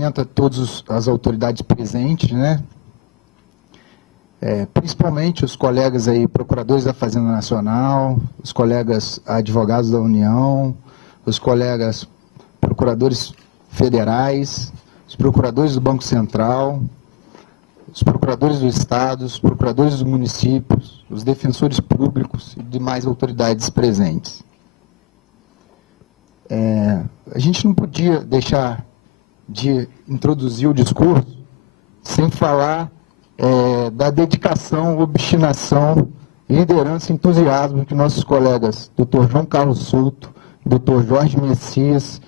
cumprimento a todas as autoridades presentes, né? Principalmente os colegas aí, procuradores da Fazenda Nacional, os colegas advogados da União, os colegas procuradores federais, os procuradores do Banco Central, os procuradores do Estado, os procuradores dos municípios, os defensores públicos e demais autoridades presentes. A gente não podia deixar de introduzir o discurso sem falar da dedicação, obstinação, liderança e entusiasmo que nossos colegas, Dr. João Carlos Souto e Dr. Jorge Messias,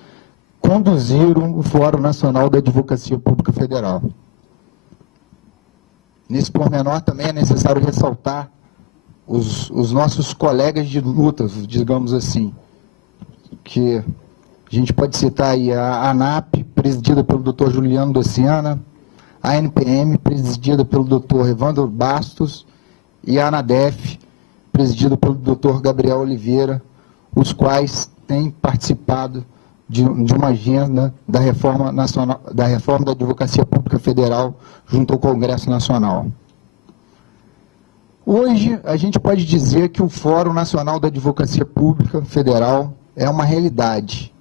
conduziram o Fórum Nacional da Advocacia Pública Federal. Nesse pormenor também é necessário ressaltar os nossos colegas de luta, digamos assim, que a gente pode citar aí a ANAP, presidida pelo Dr. Juliano Dociana, a ANPM, presidida pelo Dr. Evandro Bastos, e a ANADEF, presidida pelo Dr. Gabriel Oliveira, os quais têm participado de uma agenda da reforma nacional, da reforma da Advocacia Pública Federal junto ao Congresso Nacional. Hoje, a gente pode dizer que o Fórum Nacional da Advocacia Pública Federal é uma realidade.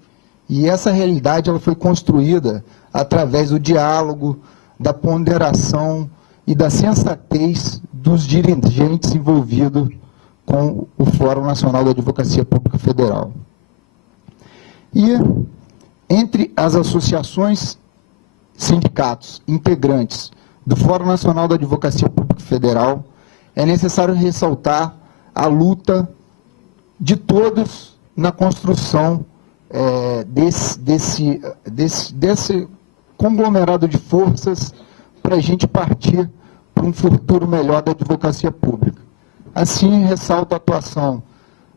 E essa realidade ela foi construída através do diálogo, da ponderação e da sensatez dos dirigentes envolvidos com o Fórum Nacional da Advocacia Pública Federal. E, entre as associações, sindicatos, integrantes do Fórum Nacional da Advocacia Pública Federal, é necessário ressaltar a luta de todos na construção desse conglomerado de forças para a gente partir para um futuro melhor da advocacia pública. Assim, ressalto a atuação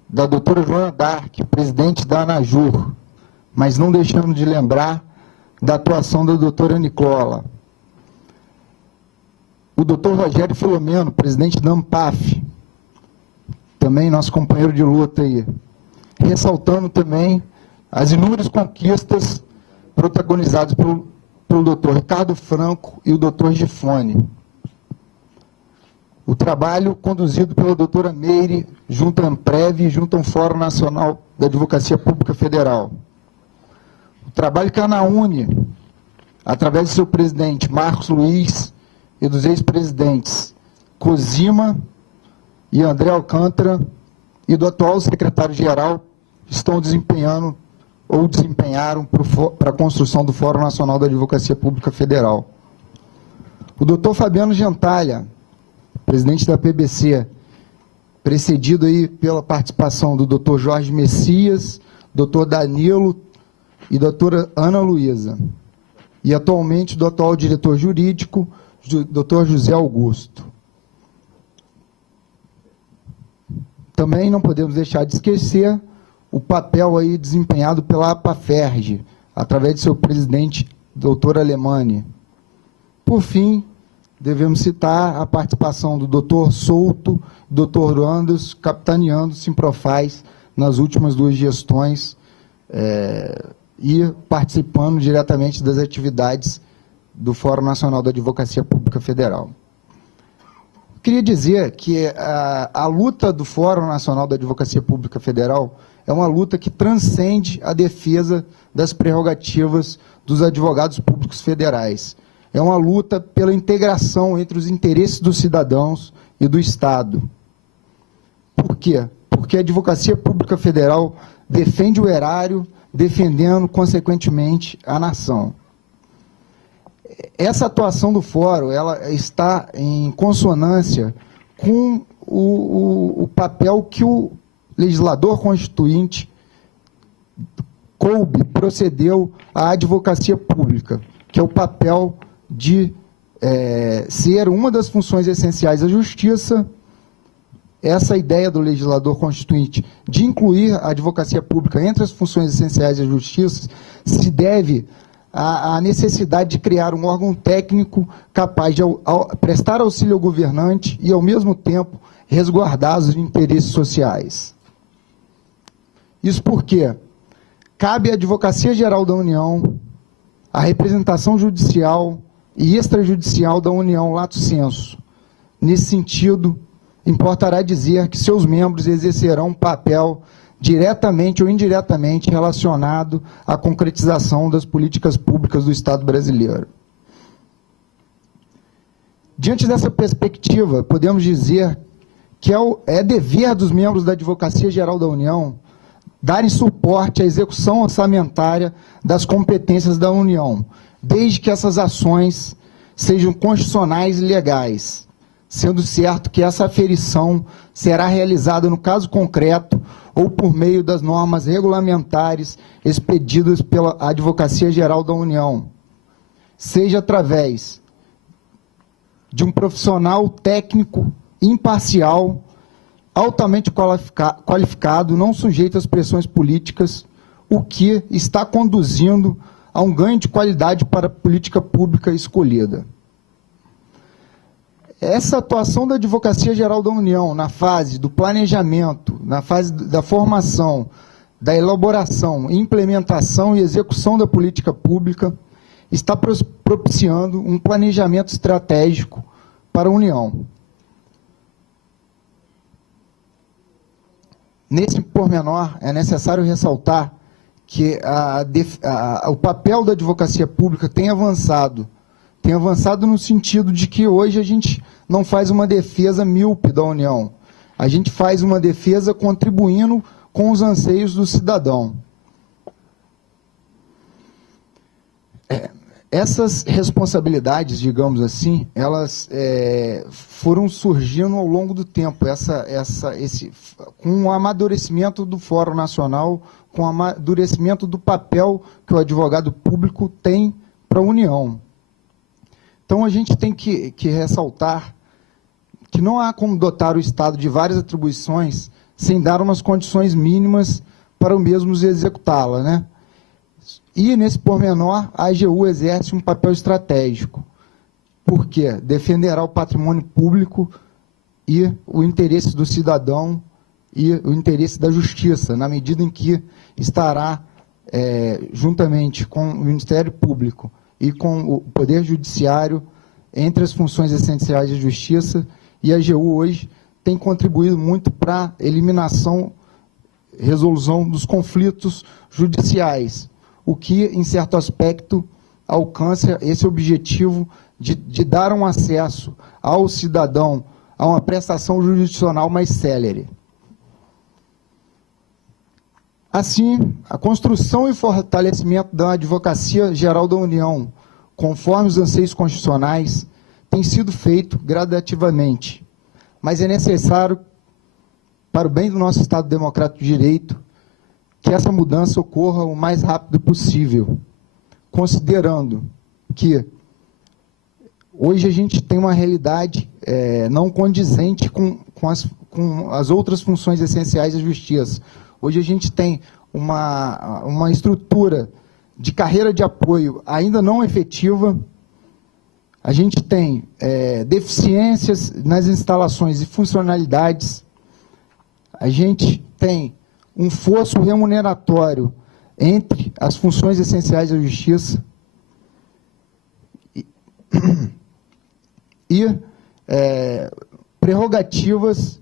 da doutora Joana Dark, presidente da ANAJUR, mas não deixando de lembrar da atuação da doutora Nicola, o doutor Rogério Filomeno, presidente da ANPAF, também nosso companheiro de luta aí, ressaltando também as inúmeras conquistas protagonizadas pelo doutor Ricardo Franco e o doutor Gifone. O trabalho conduzido pela doutora Meire, junto à ANPREV e junto ao Fórum Nacional da Advocacia Pública Federal. O trabalho que a ANAUNE, através do seu presidente Marcos Luiz e dos ex-presidentes Cosima e André Alcântara e do atual secretário-geral estão desempenhando ou desempenharam para a construção do Fórum Nacional da Advocacia Pública Federal. O doutor Fabiano Gentalha, presidente da PBC, precedido aí pela participação do doutor Jorge Messias, doutor Danilo e doutora Ana Luísa. E atualmente do atual diretor jurídico, doutor José Augusto. Também não podemos deixar de esquecer o papel aí desempenhado pela APAFERJ, através de seu presidente, doutor Alemani. Por fim, devemos citar a participação do doutor Souto, doutor Andos, capitaneando o Simprofaz nas últimas duas gestões e participando diretamente das atividades do Fórum Nacional da Advocacia Pública Federal. Queria dizer que a luta do Fórum Nacional da Advocacia Pública Federal é uma luta que transcende a defesa das prerrogativas dos advogados públicos federais. É uma luta pela integração entre os interesses dos cidadãos e do Estado. Por quê? Porque a Advocacia Pública Federal defende o erário, defendendo, consequentemente, a nação. Essa atuação do Fórum ela está em consonância com o papel que o legislador constituinte procedeu à advocacia pública, que é o papel de ser uma das funções essenciais da justiça. Essa ideia do legislador constituinte de incluir a advocacia pública entre as funções essenciais da justiça se deve à necessidade de criar um órgão técnico capaz de prestar auxílio ao governante e, ao mesmo tempo, resguardar os interesses sociais. Isso porque cabe à Advocacia Geral da União, a representação judicial e extrajudicial da União lato sensu. Nesse sentido, importará dizer que seus membros exercerão um papel diretamente ou indiretamente relacionado à concretização das políticas públicas do Estado brasileiro. Diante dessa perspectiva, podemos dizer que é dever dos membros da Advocacia Geral da União darem suporte à execução orçamentária das competências da União, desde que essas ações sejam constitucionais e legais, sendo certo que essa aferição será realizada no caso concreto ou por meio das normas regulamentares expedidas pela Advocacia Geral da União, seja através de um profissional técnico imparcial, altamente qualificado, não sujeito às pressões políticas, o que está conduzindo a um ganho de qualidade para a política pública escolhida. Essa atuação da Advocacia Geral da União na fase do planejamento, na fase da formação, da elaboração, implementação e execução da política pública está propiciando um planejamento estratégico para a União. Nesse pormenor, é necessário ressaltar que o papel da advocacia pública tem avançado no sentido de que hoje a gente não faz uma defesa míope da União, a gente faz uma defesa contribuindo com os anseios do cidadão. Essas responsabilidades, digamos assim, elas foram surgindo ao longo do tempo, com o amadurecimento do Fórum Nacional, com o amadurecimento do papel que o advogado público tem para a União. Então, a gente tem que ressaltar que não há como dotar o Estado de várias atribuições sem dar umas condições mínimas para o mesmo executá-la, né? E, nesse pormenor, a AGU exerce um papel estratégico, porque defenderá o patrimônio público e o interesse do cidadão e o interesse da justiça, na medida em que estará, juntamente com o Ministério Público e com o Poder Judiciário, entre as funções essenciais da justiça, e a AGU hoje tem contribuído muito para a eliminação, resolução dos conflitos judiciais, o que, em certo aspecto, alcança esse objetivo de dar um acesso ao cidadão a uma prestação jurisdicional mais célere. Assim, a construção e fortalecimento da Advocacia Geral da União, conforme os anseios constitucionais, tem sido feito gradativamente, mas é necessário, para o bem do nosso Estado Democrático de Direito, que essa mudança ocorra o mais rápido possível, considerando que hoje a gente tem uma realidade não condizente com as outras funções essenciais da justiça. Hoje a gente tem uma estrutura de carreira de apoio ainda não efetiva, a gente tem deficiências nas instalações e funcionalidades, a gente tem um fosso remuneratório entre as funções essenciais da justiça e prerrogativas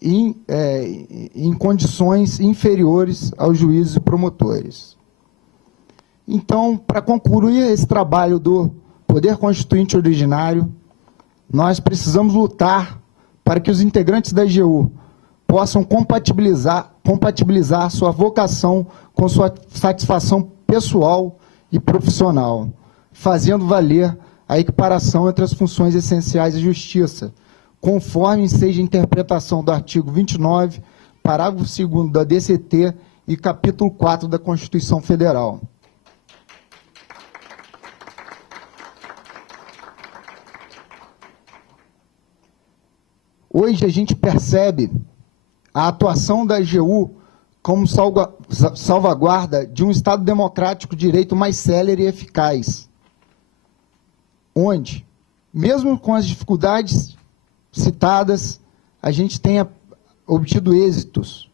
em condições inferiores aos juízes e promotores. Então, para concluir esse trabalho do Poder Constituinte Originário, nós precisamos lutar para que os integrantes da AGU possam compatibilizar sua vocação com sua satisfação pessoal e profissional, fazendo valer a equiparação entre as funções essenciais da justiça, conforme seja a interpretação do artigo 29, parágrafo 2º da DCT e capítulo 4 da Constituição Federal. Hoje a gente percebe a atuação da AGU como salvaguarda de um Estado democrático de direito mais célere e eficaz, onde, mesmo com as dificuldades citadas, a gente tenha obtido êxitos,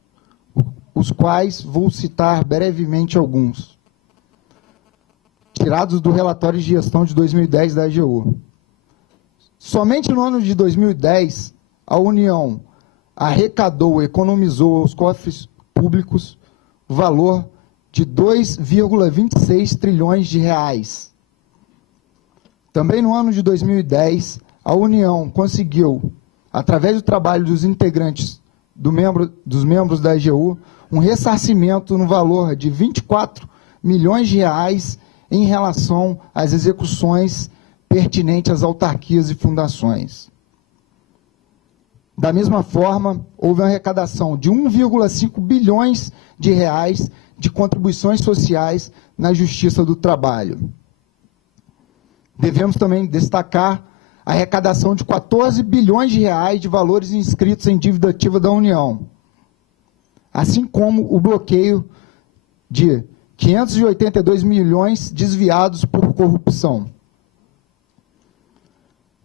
os quais vou citar brevemente alguns. tirados do relatório de gestão de 2010 da AGU. Somente no ano de 2010, a União arrecadou, economizou aos cofres públicos o valor de 2,26 trilhões de reais. Também no ano de 2010, a União conseguiu, através do trabalho dos integrantes dos membros da AGU, um ressarcimento no valor de 24 milhões de reais em relação às execuções pertinentes às autarquias e fundações. Da mesma forma, houve uma arrecadação de 1,5 bilhões de reais de contribuições sociais na Justiça do Trabalho. Devemos também destacar a arrecadação de 14 bilhões de reais de valores inscritos em dívida ativa da União, assim como o bloqueio de 582 milhões desviados por corrupção.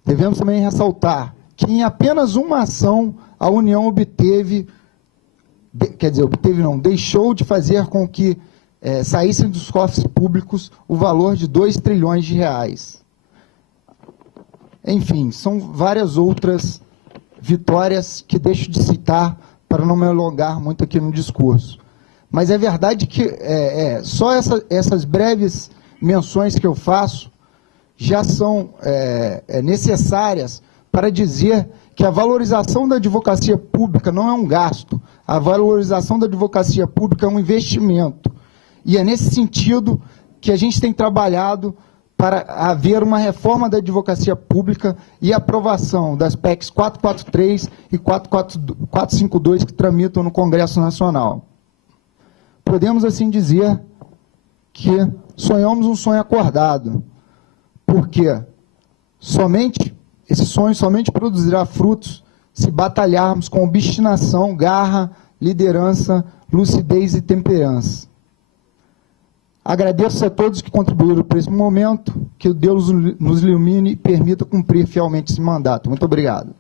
Devemos também ressaltar que em apenas uma ação a União deixou de fazer com que saíssem dos cofres públicos o valor de 2 trilhões de reais. Enfim, são várias outras vitórias que deixo de citar para não me alongar muito aqui no discurso. Mas é verdade que só essas breves menções que eu faço já são necessárias para dizer que a valorização da advocacia pública não é um gasto, a valorização da advocacia pública é um investimento. E é nesse sentido que a gente tem trabalhado para haver uma reforma da advocacia pública e aprovação das PECs 443 e 452 que tramitam no Congresso Nacional. Podemos, assim dizer, que sonhamos um sonho acordado, porque esse sonho somente produzirá frutos se batalharmos com obstinação, garra, liderança, lucidez e temperança. Agradeço a todos que contribuíram para esse momento, que Deus nos ilumine e permita cumprir fielmente esse mandato. Muito obrigado.